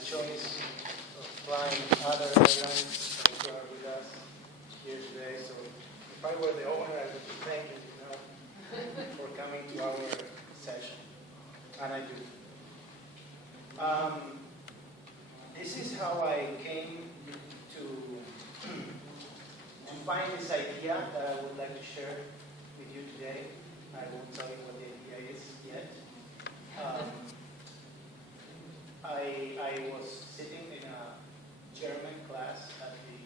the choice of flying other airlines who are with us here today. So if I were the owner, I would be thanking you for coming to our session. And I do. This is how I came to find this idea that I would like to share with you today. I won't tell you what the idea is yet. I was sitting in a German class at the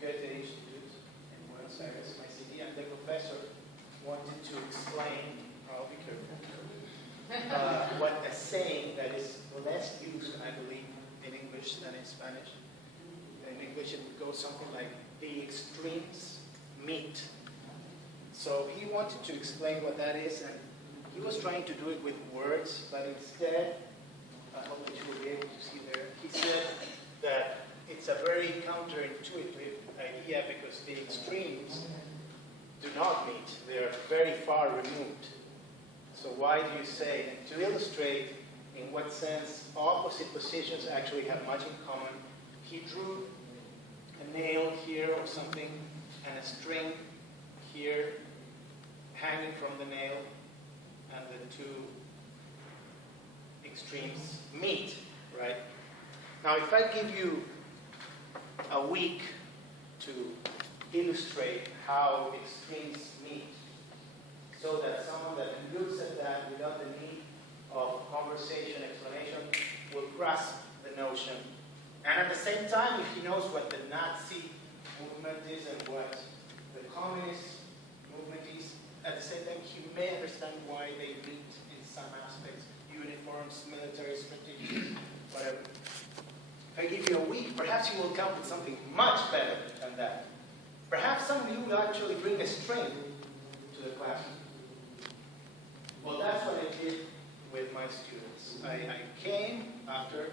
Goethe Institute in Buenos Aires, my city, and the professor wanted to explain, I'll be careful, what a saying that is less used, I believe, in English than in Spanish. In English it would go something like, the extremes meet. So he wanted to explain what that is, and he was trying to do it with words, but instead, I hope that you will be able to see there, he said that it's a very counterintuitive idea because the extremes do not meet. They are very far removed. So why do you say, and to illustrate in what sense opposite positions actually have much in common, he drew a nail here or something and a string here hanging from the nail, and the two extremes meet, right? Now, if I give you a week to illustrate how extremes meet, so that someone that looks at that without the need of conversation, explanation, will grasp the notion. And at the same time, if he knows what the Nazi movement is and what the communist movement is, at the same time, he may understand why they meet in some aspects, uniforms, military strategies, whatever. If I give you a week, perhaps you will come with something much better than that. Perhaps some of you will actually bring a string to the classroom. Well, that's what I did with my students. I came after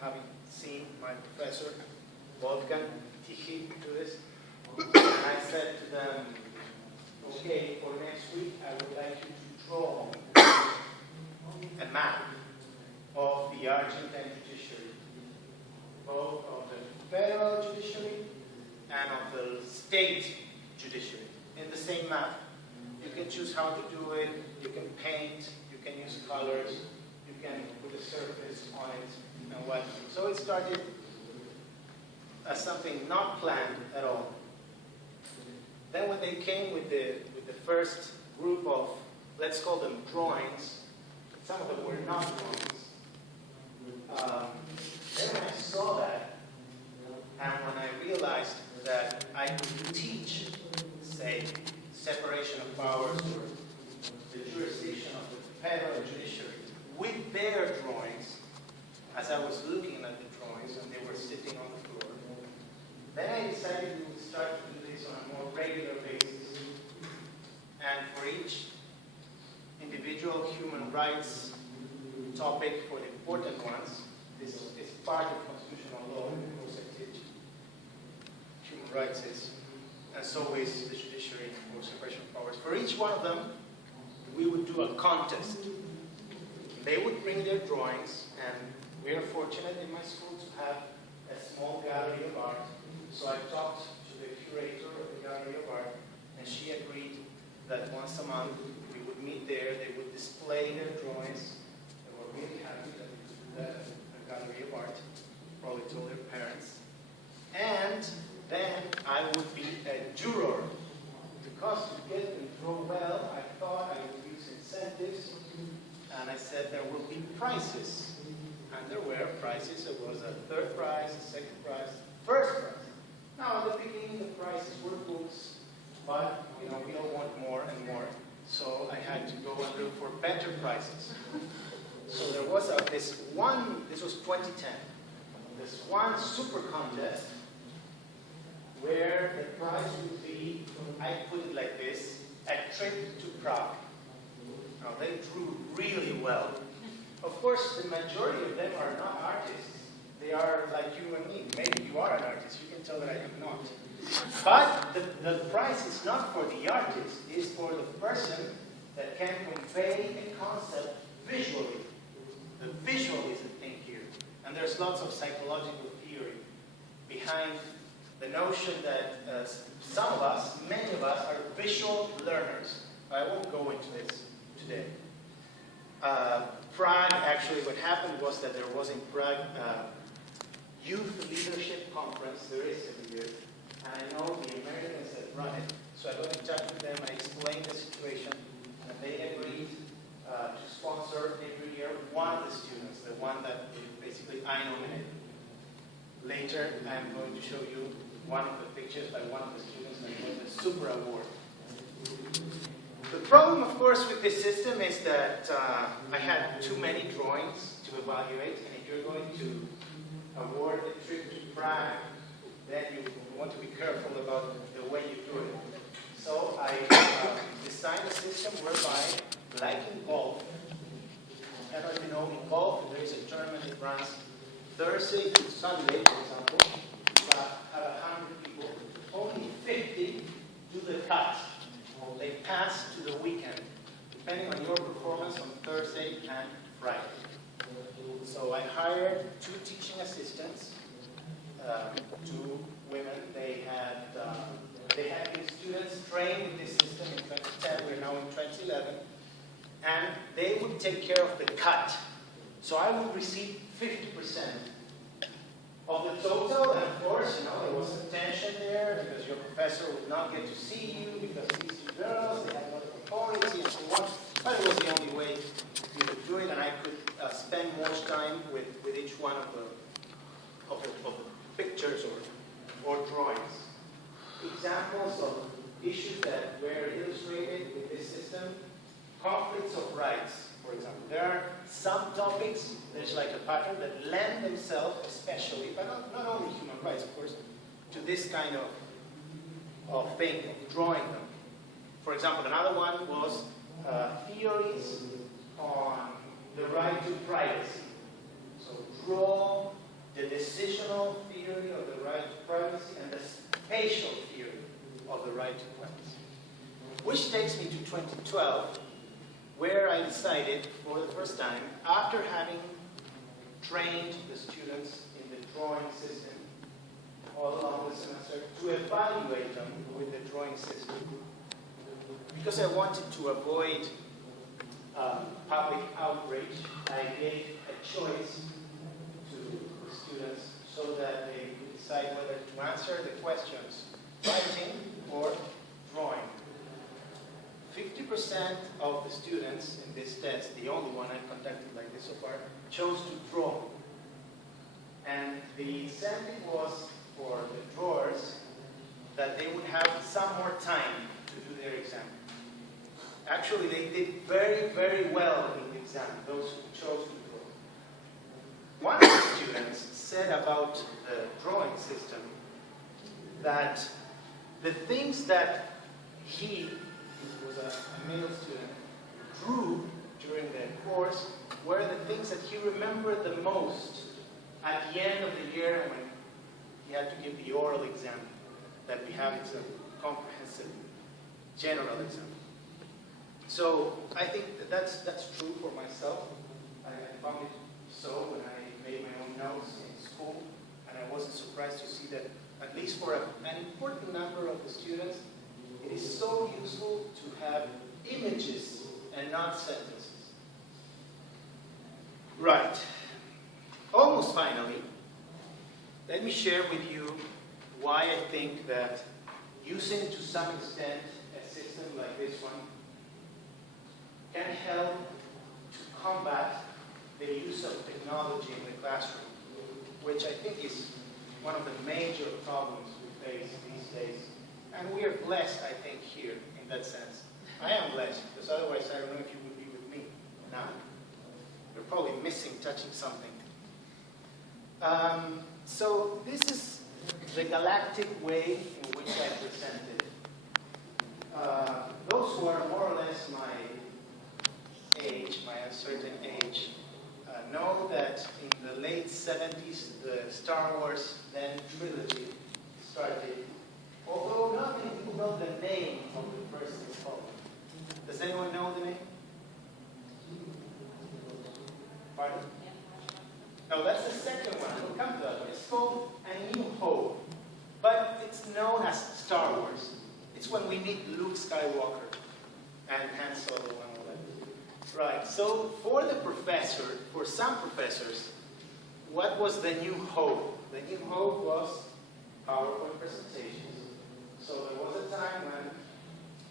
having seen my professor, Wolfgang Tichy, do this, and I said to them, okay, for next week, I would like you to draw a map of the Argentine judiciary, both of the federal judiciary and of the state judiciary, in the same map. You can choose how to do it, you can paint, you can use colors, you can put a surface on it, and what. So it started as something not planned at all. Then when they came with the first group of, let's call them drawings, some of them were not drawings. Then when I saw that, and when I realized that I could teach, say, separation of powers or the jurisdiction of the federal judiciary with their drawings, as I was looking at the drawings and they were sitting on the floor, then I decided we would start to do this on a more regular basis. And for each individual human rights topic, for the important ones, this is part of constitutional law, of course I teach. Human rights is, and so is the judiciary or separation of powers. For each one of them, we would do a contest. They would bring their drawings, and we are fortunate in my school to have a small gallery of art. So I talked to the curator of the gallery of art, and she agreed that once a month we would meet there, they would display their drawings. They were really happy that we could do that at a gallery of art, probably told their parents. And then I would be a juror. Because to get them to draw well, I thought I would use incentives, and I said there will be prizes. And there were prizes. There was a third prize, a second prize, first prize. Now, at the beginning, the prizes were books, but we all want more and more. So I had to go and look for better prizes. So there was this was 2010, this one super contest where the prize would be, I put it like this, a trip to Prague. Now, they drew really well. Of course, the majority of them are not artists. They are like you and me. Maybe you are an artist. You can tell that I am not. But the prize is not for the artist. It is for the person that can convey a concept visually. The visual is the thing here. And there's lots of psychological theory behind the notion that some of us, many of us, are visual learners. I won't go into this today. Prague, actually, what happened was that there was in Prague youth leadership conference. There is every year. And I know the Americans that run it. So I got in touch with them, I explained the situation, and they agreed to sponsor every year one of the students, the one that basically I nominated. Later, I'm going to show you one of the pictures by one of the students that won the Super Award. The problem, of course, with this system is that I had too many drawings to evaluate, and if you're going to award a trip to Prague, then you want to be careful about the way you do it. So I designed a system whereby, like in golf, I don't know if you know, in golf there is a tournament that runs Thursday to Sunday, for example. You have 100 people, only 50 do the cut. They pass to the weekend, depending on your performance on Thursday and Friday. So I hired 2 teaching assistants, 2 women. They had been students trained in this system in 2010. We're now in 2011. And they would take care of the cut. So I would receive 50% of the total. And of course, there was some tension there because your professor would not get to see you because these 2 girls, they had a lot of authority and so on. But it was the only way we could do it, and I could spend more time with each one of the pictures or drawings. Examples of issues that were illustrated with this system: conflicts of rights, for example. There are some topics, there's like a pattern, that lend themselves especially, but not only human rights, of course, to this kind of thing, of drawing them. For example, another one was theories on the right to privacy. So draw the decisional theory of the right to privacy and the spatial theory of the right to privacy. Which takes me to 2012, where I decided for the first time, after having trained the students in the drawing system all along the semester, to evaluate them with the drawing system. Because I wanted to avoid public outrage, I gave a choice to the students so that they could decide whether to answer the questions writing or drawing. 50% of the students in this test, the only one I've conducted like this so far, chose to draw. And the incentive was for the drawers that they would have some more time to do their exam. Actually, they did very, very well in the exam, those who chose to draw. One of the students said about the drawing system that the things that he was a male student, drew during the course were the things that he remembered the most at the end of the year when he had to give the oral exam that we have. It's a comprehensive general exam. So I think that's true for myself. I found it so when I made my own notes in school, and I wasn't surprised to see that at least for an important number of the students, it is so useful to have images and not sentences. Right. Almost finally, let me share with you why I think that using to some extent a system like this one can help to combat the use of technology in the classroom, which I think is one of the major problems we face these days. And we are blessed, I think, here in that sense. I am blessed, because otherwise I don't know if you would be with me now. You're probably missing touching something. So this is the galactic way in which I present it. Those who are more or less my age, my uncertain age, know that in the late 70s, the Star Wars then trilogy started. Although not many people know the name of the first installment. Does anyone know the name? Pardon? No, that's the second we meet Luke Skywalker and Han Solo and all that. Right, so for the professor, for some professors, what was the new hope? The new hope was PowerPoint presentations. So there was a time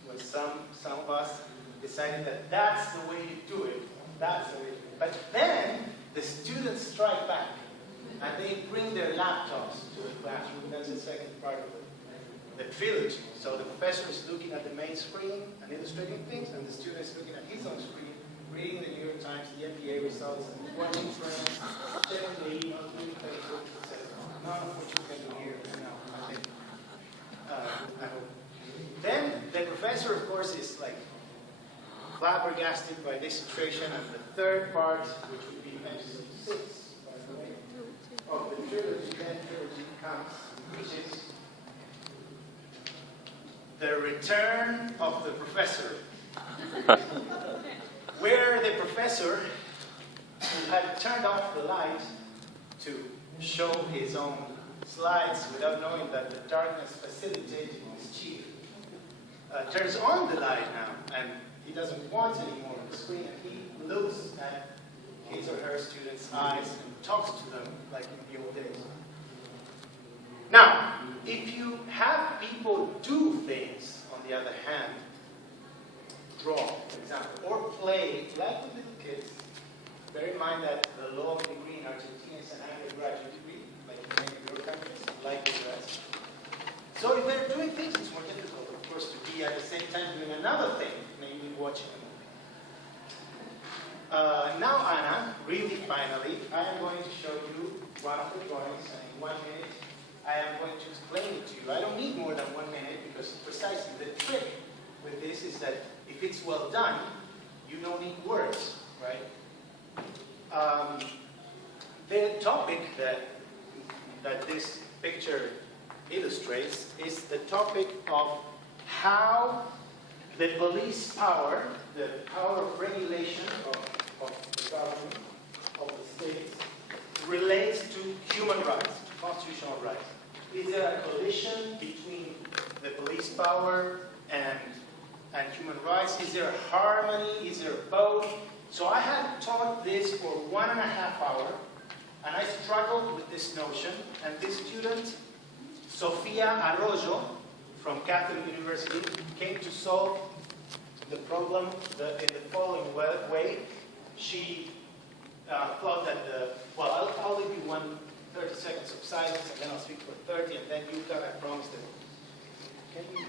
when some of us decided that that's the way to do it. That's the way to do it. But then the students strike back and they bring their laptops to the classroom. That's the second part of the trilogy. So the professor is looking at the main screen and illustrating things, and the student is looking at his own screen, reading the New York Times, the NBA results, and watching friends, checking the email, doing Facebook, etc. None of which you can do here now, I think. I hope. Then the professor, of course, is like flabbergasted by this situation, and the third part, which would be episode 6, by the way, of the trilogy, comes, which is the return of the professor. Where the professor had turned off the light to show his own slides without knowing that the darkness facilitated mischief, turns on the light now, and he doesn't want anymore on the screen, and he looks at his or her students' eyes and talks to them like in the old days. Now, if you have people do things, on the other hand, draw, for example, or play like the little kids, bear in mind that the law of degree in Argentina is an undergraduate degree, like in many of your countries, like the US. So if they're doing things, it's more difficult, of course, to be at the same time doing another thing, maybe watching a movie. Now, Anna, really finally, I am going to show you one of the drawings, and in 1 minute, I am going to explain it to you. I don't need more than 1 minute, because precisely the trick with this is that if it's well done, you don't need words, right? The topic that this picture illustrates is the topic of how the police power, the power of regulation of the government, of the states, relates to human rights, to constitutional rights. Is there a collision between the police power and human rights? Is there a harmony? Is there both? So I had taught this for 1.5 hours, and I struggled with this notion, and this student, Sofia Arroyo, from Catholic University, came to solve the problem in the following way. She thought that well, I'll give you 30 seconds of silence, and then I'll speak for 30, and then you can, I promised it. Can we?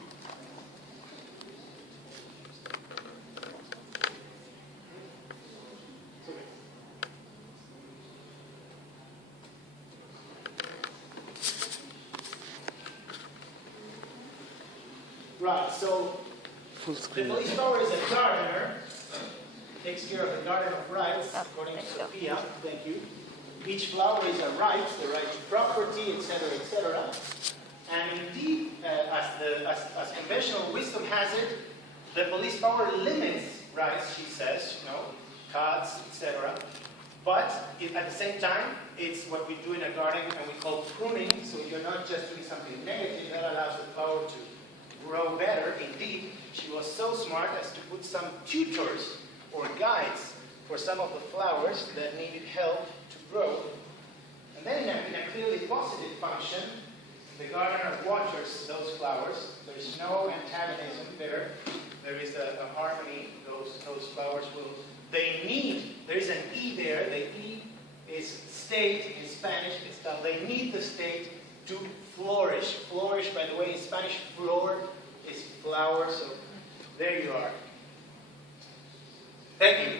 Right, so the police power is a gardener, takes care of the garden of rights, according to Sophia. Thank you. Each flower is a right, the right to property, etc., etc. And indeed, as conventional wisdom has it, the police power limits rights, she says, cuts, etc. But at the same time, it's what we do in a garden and we call pruning. So you're not just doing something negative that allows the flower to grow better. Indeed, she was so smart as to put some tutors or guides for some of the flowers that needed help to grow. And then in a clearly positive function, the gardener waters those flowers. There's no antagonism there. There is a harmony. Those flowers will, there is an E there. The E is state in Spanish. It's called, they need the state to flourish. Flourish, by the way, in Spanish, flor is flower. So there you are. Thank you.